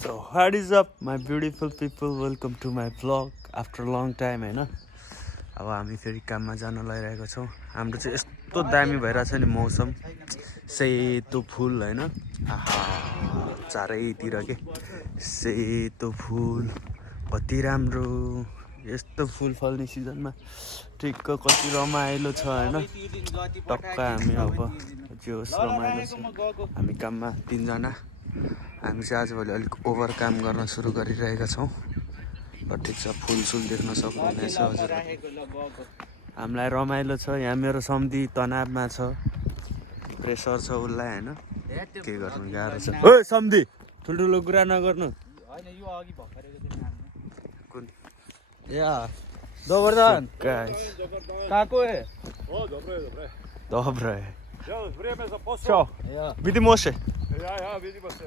So what is up my beautiful people, welcome to my vlog after a long time हैन। अब हामी फेरि काममा जान लागिरहेको छौँ। हाम्रो चाहिँ यस्तो दामी भइरहेछ नि मौसम, सेतो फुल हैन, आहा चारैतिर के सेतो फुल, कति राम्रो। यस्तो फुल फल्ने सिजनमा ठिक्क कति रमाइलो छ हैन। टक्क हामी अब जोस रमाइलो छ। हामी काममा 3 जना, हामी चाहिँ आजभोलि अलिक ओभर काम गर्न सुरु गरिरहेका छौँ। ठिक छ, फुलसुल देख्न सक्नुहुनेछ हजुर। हामीलाई रमाइलो छ। यहाँ मेरो सम्धी तनावमा छ, प्रेसर छ उसलाई हैन, के गर्नु गाह्रो छ। ओइ सम्धी, ठुल्ठुलो कुरा नगर्नु। कुन या Dobardan. Guys Kako je? dobra je. Vreme za posao. Ćao. Ja. Vidimo se। Ja, vidimo se.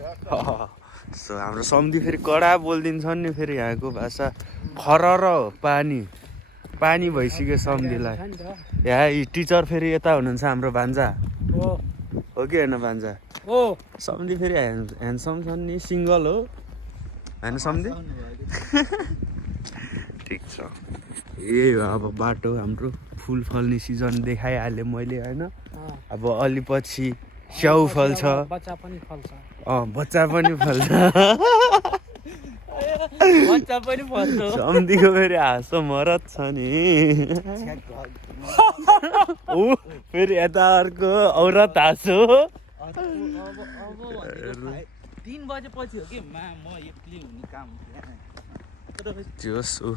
So हाम्रो सम्धी फेरि कडा बोलिदिन्छन् नि। फेरि यहाँको भाषा खरर हो, पानी पानी भइसक्यो सम्धीलाई। यहाँ टिचर फेरि यता हुनुहुन्छ हाम्रो भान्जा हो कि होइन? भान्जा Oh. सम्धी फेरि ह्यान्डसम छन् नि, सिङ्गल हो होइन सम्धी? ठिक छ। यही हो अब बाटो हाम्रो। फुल फल्ने सिजन देखाइहालेँ मैले होइन। अब अलि पछि स्याउ फल्छ, बच्चा पनि फल्छ। बच्चा पनि फल्छ। बच्चा पनि फल्छ। सम्धीको फेरि हाँसो मरत छ नि। ऊ फेरि यता अर्को औरत हाँसो। 3 बजेपछि हो कि म एक्लै हुने काम। जोस् ऊ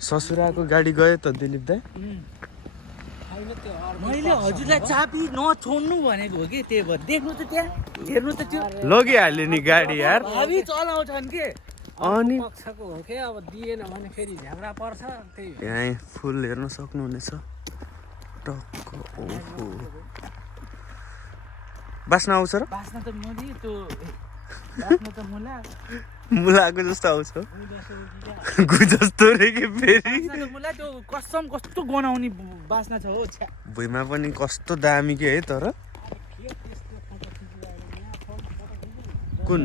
ससुराको गाडी गयो त दिलीप दाइ? मैले हजुरलाई चाबी नछोड्नु भनेको हो कि, त्यही भएर देख्नु त त्यहाँ, हेर्नु त त्यो लगिहाल्यो नि गाडी यार। भाबी चलाउँछन् के। अनि पक्षको हो के, अब दिएन भने फेरि झ्याम्रा पर्छ। त्यही यहाँ फुल हेर्न सक्नुहुनेछ टक्क। ओहो बास्ना आउँछ र? बास्ना त मैले त्यो बास्ना त मुला मुलाको जस्तो आउँछ गु जस्तो रे कि फेरि। बास्ना त मुला त्यो कसम कस्तो गनाउने बास्ना छ हो। छ्या भुइँमा पनि कस्तो दामी के है। तर कुन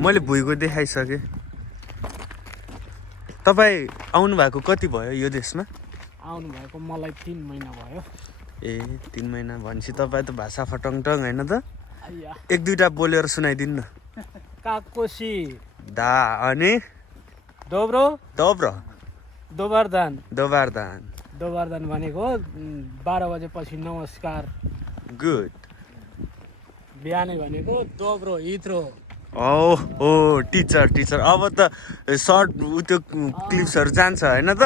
मैले भुइँको देखाइसकेँ। तपाईँ आउनु भएको कति भयो यो देशमा? आउनु भएको मलाई 3 महिना भयो। ए 3 महिना भनेपछि तपाईँ त भाषा फटङटङ होइन त? आइया 1-2टा बोलेर सुनाइदिनु न। काकोसी दा अनि दोब्रो dobro दोबारदान dobardan दोबारदान भनेको 12 बजेपछि नमस्कार। good। बिहानै भनेको दोब्रो इत्रो। ओ टिचर अब त सर्ट त्यो क्लिप्सहरू जान्छ होइन त?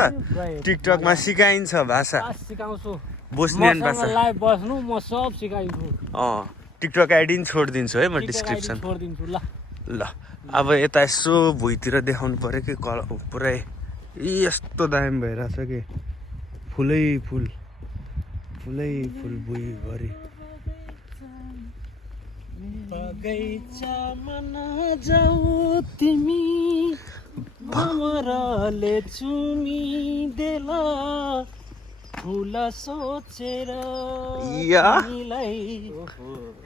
टिकटकमा सिकाइन्छ भाषा, सिकाउँछु। बोस्नियन भाषा। लाइभ बस्नु, म सब सिकाइदिन्छु। टिकटक आइडी पनि छोडिदिन्छु है म डिस्क्रिप्सन। छोडिदिन्छु ल। ल अब यता यसो भुइँतिर देखाउनु पर्यो कि पुरै यस्तो दामी भइरहेछ कि फुलै फुल भुइँभरि। बगैँचामा नजाऊ तिमी, भमराले चुमिदेला, फुल सोचेर या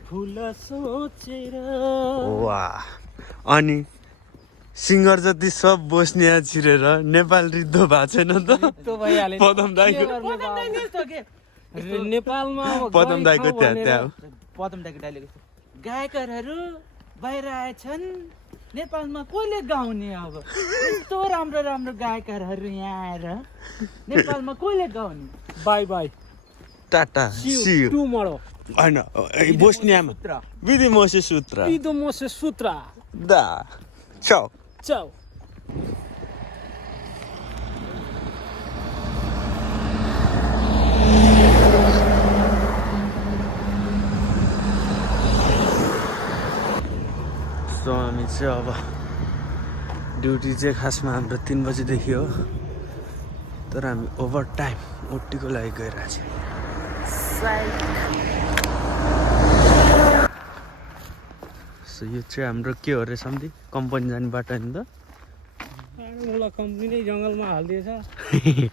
फुल सोचेर। वाह। अनि सिङ्गर जति सब बोस्निया छिरेर नेपाल रिद्धो भएको छैन त? पदम दाइको नेपालमा पदम दाइको त्यहाँ पदम दाइको डाइलेग गायकरहरू बाहिर आएछन्, नेपालमा कसले गाउने? अब यस्तो राम्रो राम्रो गायकरहरू यहाँ आएर नेपालमा कसले गाउने? Bye bye tata see you. होइन बोस्नियामा विधि मोसे सूत्र दा चाउ चाउ। सो हामी चाहिँ अब ड्युटी चाहिँ खासमा हाम्रो 3 बजीदेखि हो, तर हामी ओभर टाइम ओटीको लागि गइरहेको छौँ। सो यो चाहिँ हाम्रो के हो रे सम्धी? कम्पनी जाने बाटो होइन त? मलाई कम्पनी जङ्गलमा हालिदिएछ।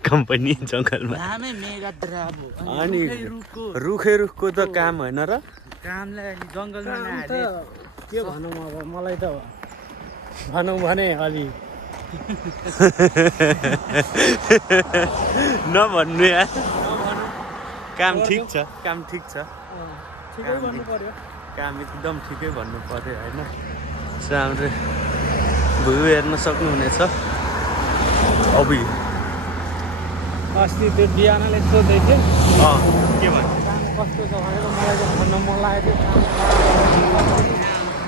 कम्पनी जङ्गलमा अनि रुखै रुखको त काम होइन र? कामलाई जङ्गलमा नहाले के भनौँ अब। मलाई त भनौँ भने अलि नभन्नु यार काम ठिक छ काम ठिक छ ठिकै गर्नु पर्यो काम एकदम ठिकै भन्नु पर्यो होइन सो हाम्रो भ्यू हेर्न सक्नुहुनेछ अभि अस्ति त्यो बिहानले सोध्दै थियो के भन्छ काम कस्तो छ भनेर मलाई त भन्न मन लागेको थियो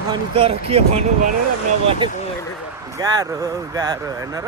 अनि तर के भनौँ भनेर नभनेको मैले गाह्रो होइन र